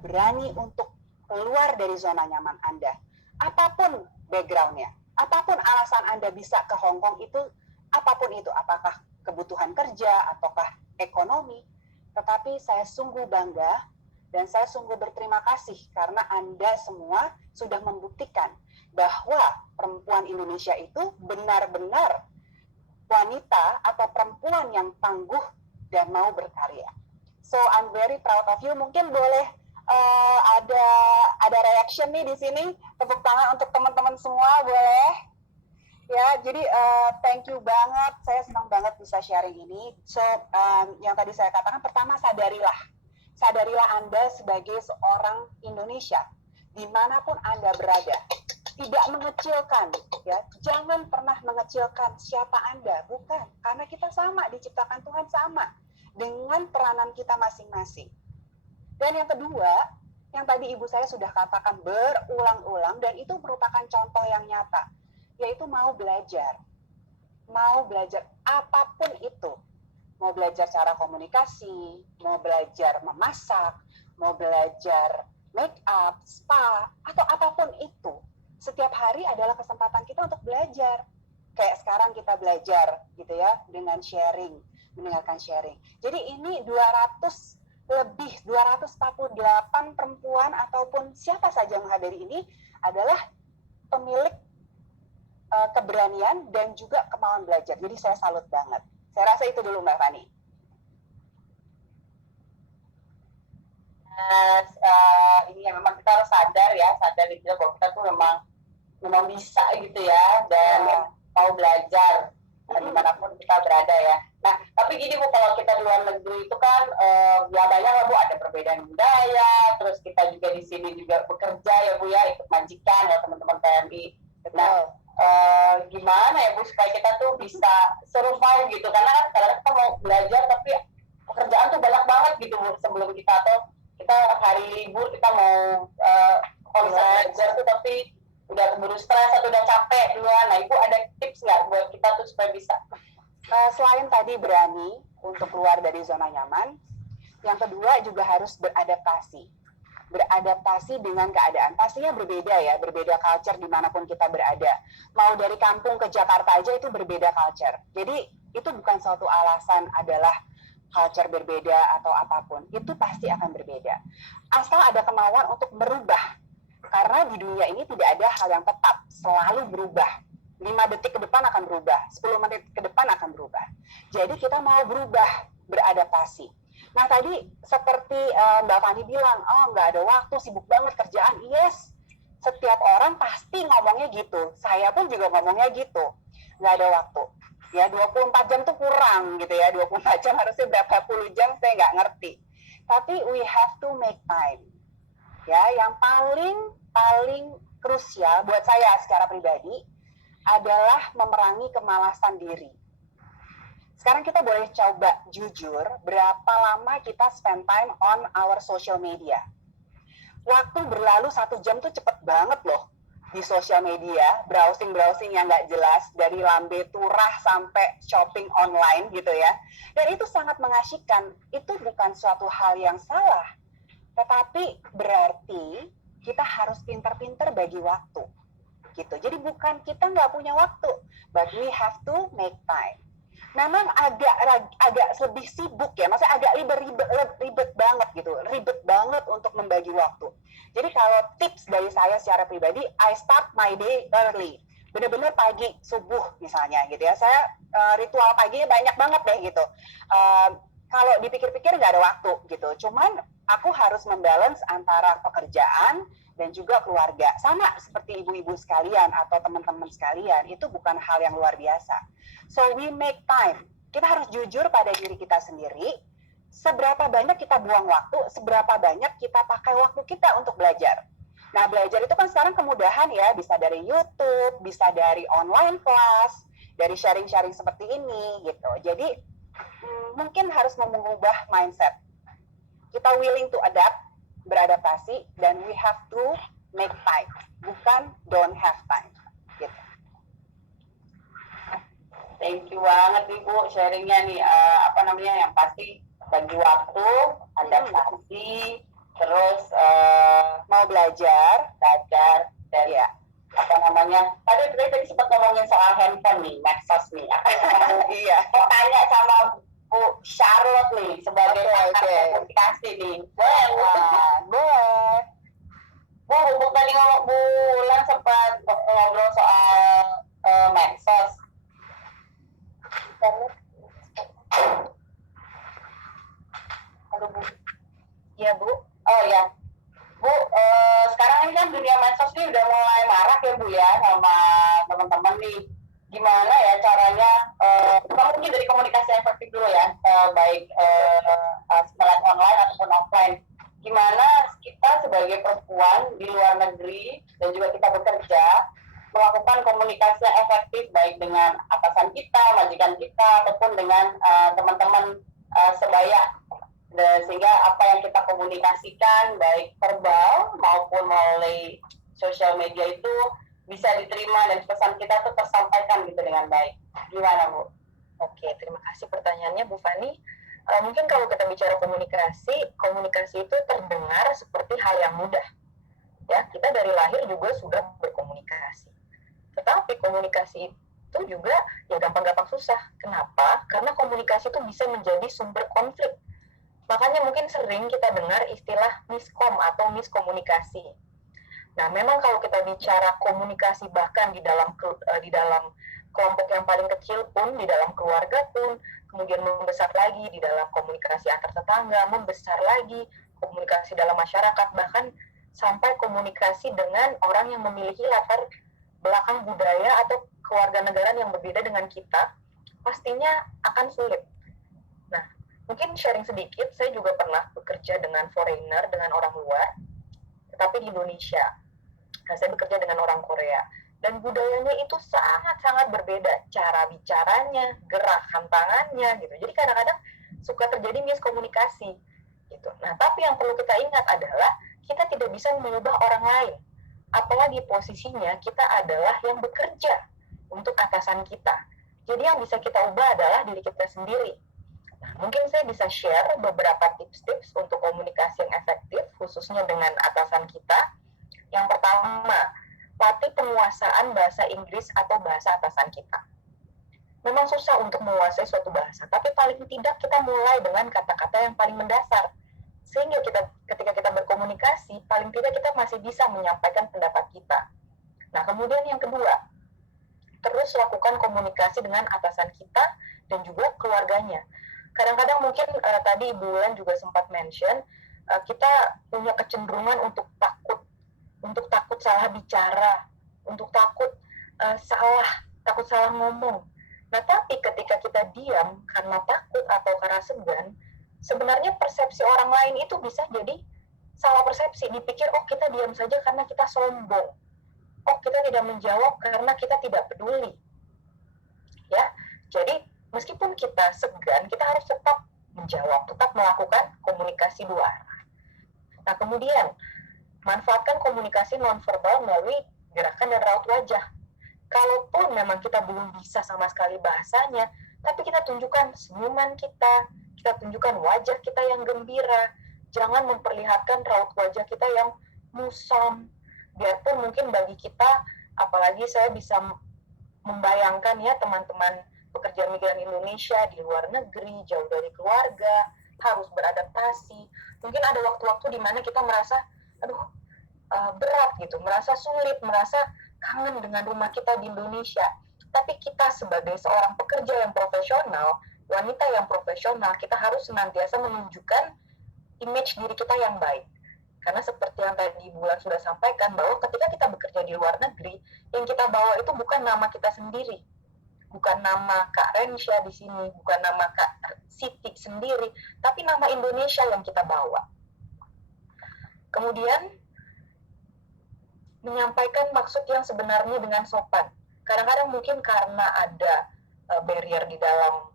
berani untuk keluar dari zona nyaman Anda. Apapun background-nya, apapun alasan Anda bisa ke Hong Kong itu, apapun itu, apakah kebutuhan kerja ataukah ekonomi, tetapi saya sungguh bangga dan saya sungguh berterima kasih karena Anda semua sudah membuktikan bahwa perempuan Indonesia itu benar-benar wanita atau perempuan yang tangguh dan mau berkarya. So I'm very proud of you. Mungkin boleh ada reaction nih di sini, tepuk tangan untuk teman-teman semua, boleh? Ya, jadi thank you banget. Saya senang banget bisa sharing ini. So yang tadi saya katakan, pertama sadarilah Anda sebagai seorang Indonesia, dimanapun Anda berada. Tidak mengecilkan, ya, jangan pernah mengecilkan siapa Anda, bukan, karena kita sama, diciptakan Tuhan sama, dengan peranan kita masing-masing. Dan yang kedua, yang tadi ibu saya sudah katakan berulang-ulang, dan itu merupakan contoh yang nyata, yaitu mau belajar apapun itu, mau belajar cara komunikasi, mau belajar memasak, mau belajar make up, spa, atau apapun itu. Setiap hari adalah kesempatan kita untuk belajar. Kayak sekarang kita belajar gitu ya, dengan sharing, mendengarkan sharing. Jadi ini 248 perempuan ataupun siapa saja yang menghadiri ini adalah pemilik keberanian dan juga kemauan belajar. Jadi saya salut banget. Saya rasa itu dulu Mbak Fani. Ini ya memang kita harus sadar itu bahwa kita tuh memang bisa gitu ya, dan mau belajar dimanapun kita berada ya. Nah, tapi gini Bu, kalau kita di luar negeri itu kan ya banyak lah Bu, ada perbedaan budaya, terus kita juga di sini juga bekerja ya Bu ya, ikut majikan ya teman-teman PMI. Nah, gimana ya Bu supaya kita tuh bisa survive gitu, karena kan kadang kita mau belajar tapi pekerjaan tuh banyak banget gitu Bu, sebelum kita hari libur kita mau belajar tuh tapi udah keburu stres atau udah capek duluan. Nah, Ibu ada tips nggak buat kita tuh supaya bisa? Selain tadi berani untuk keluar dari zona nyaman, yang kedua juga harus beradaptasi dengan keadaan. Pastinya berbeda ya, berbeda culture dimanapun kita berada. Mau dari kampung ke Jakarta aja itu berbeda culture. Jadi itu bukan suatu alasan adalah culture berbeda atau apapun, itu pasti akan berbeda. Asal ada kemauan untuk merubah. Karena di dunia ini tidak ada hal yang tetap, selalu berubah. 5 detik ke depan akan berubah, 10 menit ke depan akan berubah. Jadi kita mau berubah, beradaptasi. Nah tadi seperti Mbak Fani bilang, nggak ada waktu, sibuk banget kerjaan. Yes, setiap orang pasti ngomongnya gitu. Saya pun juga ngomongnya gitu. Nggak ada waktu. Ya 24 jam tuh kurang gitu ya, 24 jam harusnya berapa puluh jam saya nggak ngerti. Tapi we have to make time. Ya, yang paling krusial buat saya secara pribadi adalah memerangi kemalasan diri. Sekarang kita boleh coba jujur berapa lama kita spend time on our social media. Waktu berlalu 1 jam tuh cepet banget loh di sosial media, browsing yang nggak jelas, dari lambe turah sampai shopping online gitu ya. Dan itu sangat mengasyikkan. Itu bukan suatu hal yang salah, tetapi berarti kita harus pintar-pintar bagi waktu gitu. Jadi bukan kita nggak punya waktu, but we have to make time. Memang agak lebih sibuk ya, maksudnya agak ribet banget gitu, ribet banget untuk membagi waktu. Jadi kalau tips dari saya secara pribadi, I start my day early, bener-bener pagi, subuh misalnya gitu ya. Saya ritual paginya banyak banget deh gitu. Kalau dipikir-pikir nggak ada waktu gitu, cuman aku harus membalance antara pekerjaan dan juga keluarga. Sama seperti ibu-ibu sekalian atau teman-teman sekalian, itu bukan hal yang luar biasa. So we make time. Kita harus jujur pada diri kita sendiri, seberapa banyak kita buang waktu, seberapa banyak kita pakai waktu kita untuk belajar. Nah, belajar itu kan sekarang kemudahan ya, bisa dari YouTube, bisa dari online class, dari sharing-sharing seperti ini gitu. Jadi mungkin harus mengubah mindset. Kita willing to adapt, beradaptasi, dan we have to make time, bukan don't have time gitu. Thank you banget Ibu sharingnya nih, yang pasti bagi waktu, adaptasi, terus belajar dan ya. apa namanya, tadi sempat ngomongin soal handphone nih, medsos nih. Aku Iya. mau tanya sama Bu Charlotte nih sebagai pakar komunikasi nih. Boleh, Bu? Boleh. Bu tadi Bu Ulan sempat ngobrol soal medsos. Halo Bu. Iya Bu. Oh ya, Bu, sekarang ini kan dunia medsos ini udah mulai marak ya Bu ya sama teman-teman nih. Gimana ya caranya, mungkin dari komunikasi yang efektif dulu ya, baik melalui online ataupun offline. Gimana kita sebagai perempuan di luar negeri dan juga kita bekerja melakukan komunikasi yang efektif baik dengan atasan kita, majikan kita, ataupun dengan teman-teman sebaya. Dan sehingga apa yang kita komunikasikan baik verbal maupun melalui sosial media itu bisa diterima dan pesan kita tuh tersampaikan gitu dengan baik. Gimana Bu? Oke, terima kasih pertanyaannya Bu Fani. Mungkin kalau kita bicara komunikasi itu terdengar seperti hal yang mudah. Ya, kita dari lahir juga sudah berkomunikasi. Tetapi komunikasi itu juga ya gampang-gampang susah. Kenapa? Karena komunikasi itu bisa menjadi sumber konflik. Makanya mungkin sering kita dengar istilah miskom atau miskomunikasi. Nah, memang kalau kita bicara komunikasi bahkan di dalam kelompok yang paling kecil pun, di dalam keluarga pun, kemudian membesar lagi di dalam komunikasi antar tetangga, membesar lagi komunikasi dalam masyarakat, bahkan sampai komunikasi dengan orang yang memiliki latar belakang budaya atau kewarganegaraan yang berbeda dengan kita, pastinya akan sulit. Nah, mungkin sharing sedikit, saya juga pernah bekerja dengan foreigner, dengan orang luar, tetapi di Indonesia. Nah, saya bekerja dengan orang Korea. Dan budayanya itu sangat-sangat berbeda. Cara bicaranya, gerakan tangannya, gitu. Jadi kadang-kadang suka terjadi miskomunikasi. Gitu. Nah, tapi yang perlu kita ingat adalah kita tidak bisa mengubah orang lain. Apalagi posisinya kita adalah yang bekerja untuk atasan kita. Jadi yang bisa kita ubah adalah diri kita sendiri. Nah, mungkin saya bisa share beberapa tips-tips untuk komunikasi yang efektif, khususnya dengan atasan kita. Yang pertama, latih penguasaan bahasa Inggris atau bahasa atasan kita. Memang susah untuk menguasai suatu bahasa, tapi paling tidak kita mulai dengan kata-kata yang paling mendasar. Sehingga ketika kita berkomunikasi, paling tidak kita masih bisa menyampaikan pendapat kita. Nah, kemudian yang kedua, terus lakukan komunikasi dengan atasan kita dan juga keluarganya. Kadang-kadang mungkin tadi Ibu Ulan juga sempat mention, kita punya kecenderungan untuk takut salah bicara, untuk takut salah ngomong. Nah, tapi ketika kita diam karena takut atau karena segan, sebenarnya persepsi orang lain itu bisa jadi salah persepsi. Dipikir, oh kita diam saja karena kita sombong. Oh kita tidak menjawab karena kita tidak peduli. Ya, jadi meskipun kita segan, kita harus tetap menjawab, tetap melakukan komunikasi dua arah. Nah, kemudian manfaatkan komunikasi nonverbal melalui gerakan dan raut wajah. Kalaupun memang kita belum bisa sama sekali bahasanya, tapi kita tunjukkan senyuman kita tunjukkan wajah kita yang gembira. Jangan memperlihatkan raut wajah kita yang musam. Biarpun mungkin bagi kita, apalagi saya bisa membayangkan ya teman-teman pekerja migran Indonesia di luar negeri, jauh dari keluarga, harus beradaptasi. Mungkin ada waktu-waktu di mana kita merasa, berat gitu, merasa sulit, merasa kangen dengan rumah kita di Indonesia. Tapi kita sebagai seorang pekerja yang profesional, wanita yang profesional, kita harus senantiasa menunjukkan image diri kita yang baik. Karena seperti yang tadi Bulan sudah sampaikan, bahwa ketika kita bekerja di luar negeri, yang kita bawa itu bukan nama kita sendiri. Bukan nama Kak Rensya di sini, bukan nama Kak Siti sendiri, tapi nama Indonesia yang kita bawa. Kemudian, menyampaikan maksud yang sebenarnya dengan sopan. Kadang-kadang mungkin karena ada barrier di dalam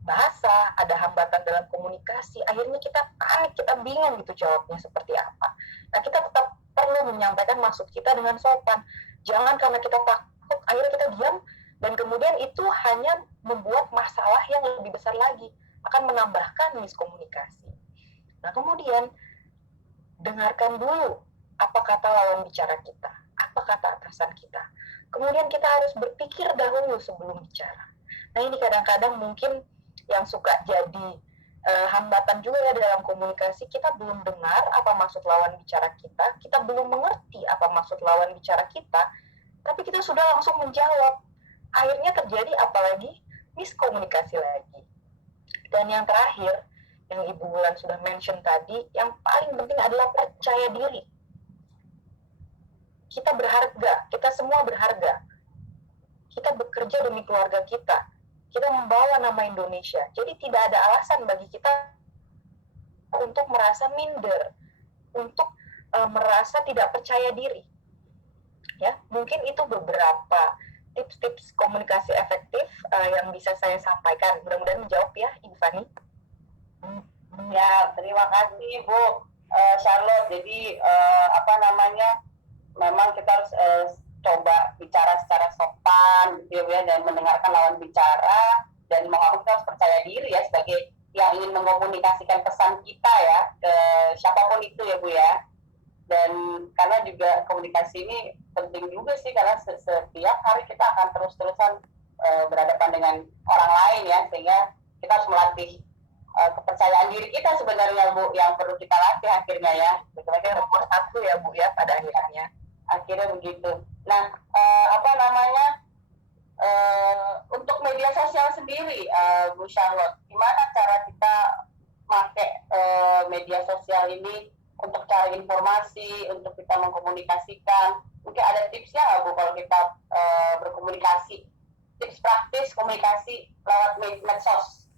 bahasa, ada hambatan dalam komunikasi, akhirnya kita panik, kita bingung gitu jawabnya seperti apa. Nah, kita tetap perlu menyampaikan maksud kita dengan sopan. Jangan karena kita takut, akhirnya kita diam, dan kemudian itu hanya membuat masalah yang lebih besar lagi, akan menambahkan miskomunikasi. Nah, kemudian dengarkan dulu apa kata lawan bicara kita, apa kata atasan kita. Kemudian kita harus berpikir dahulu sebelum bicara. Nah ini kadang-kadang mungkin yang suka jadi hambatan juga ya dalam komunikasi. Kita belum dengar apa maksud lawan bicara kita belum mengerti apa maksud lawan bicara kita, tapi kita sudah langsung menjawab. Akhirnya terjadi apalagi miskomunikasi lagi. Dan yang terakhir, yang Ibu Wulan sudah mention tadi, yang paling penting adalah percaya diri. Kita berharga, kita semua berharga. Kita bekerja demi keluarga kita. Kita membawa nama Indonesia. Jadi tidak ada alasan bagi kita untuk merasa minder, untuk merasa tidak percaya diri. Ya, mungkin itu beberapa tips-tips komunikasi efektif yang bisa saya sampaikan. Mudah-mudahan menjawab ya, Ibu Fani. Ya, terima kasih Bu Charlotte. Jadi memang kita harus coba bicara secara sopan gitu ya, dan mendengarkan lawan bicara, dan mau kita harus percaya diri ya sebagai yang ingin mengkomunikasikan pesan kita ya ke siapapun itu ya Bu ya. Dan karena juga komunikasi ini penting juga sih, karena setiap hari kita akan terus-terusan berhadapan dengan orang lain ya, sehingga kita harus melatih kepercayaan diri kita sebenarnya Bu, yang perlu kita latih akhirnya ya. Sebagai nomor satu ya Bu ya pada akhirnya. Akhirnya begitu. Nah, untuk media sosial sendiri, Bu Charlotte, gimana cara kita pakai media sosial ini untuk cari informasi, untuk kita mengkomunikasikan? Mungkin ada tipsnya nggak Bu kalau kita berkomunikasi? Tips praktis komunikasi lewat medsos.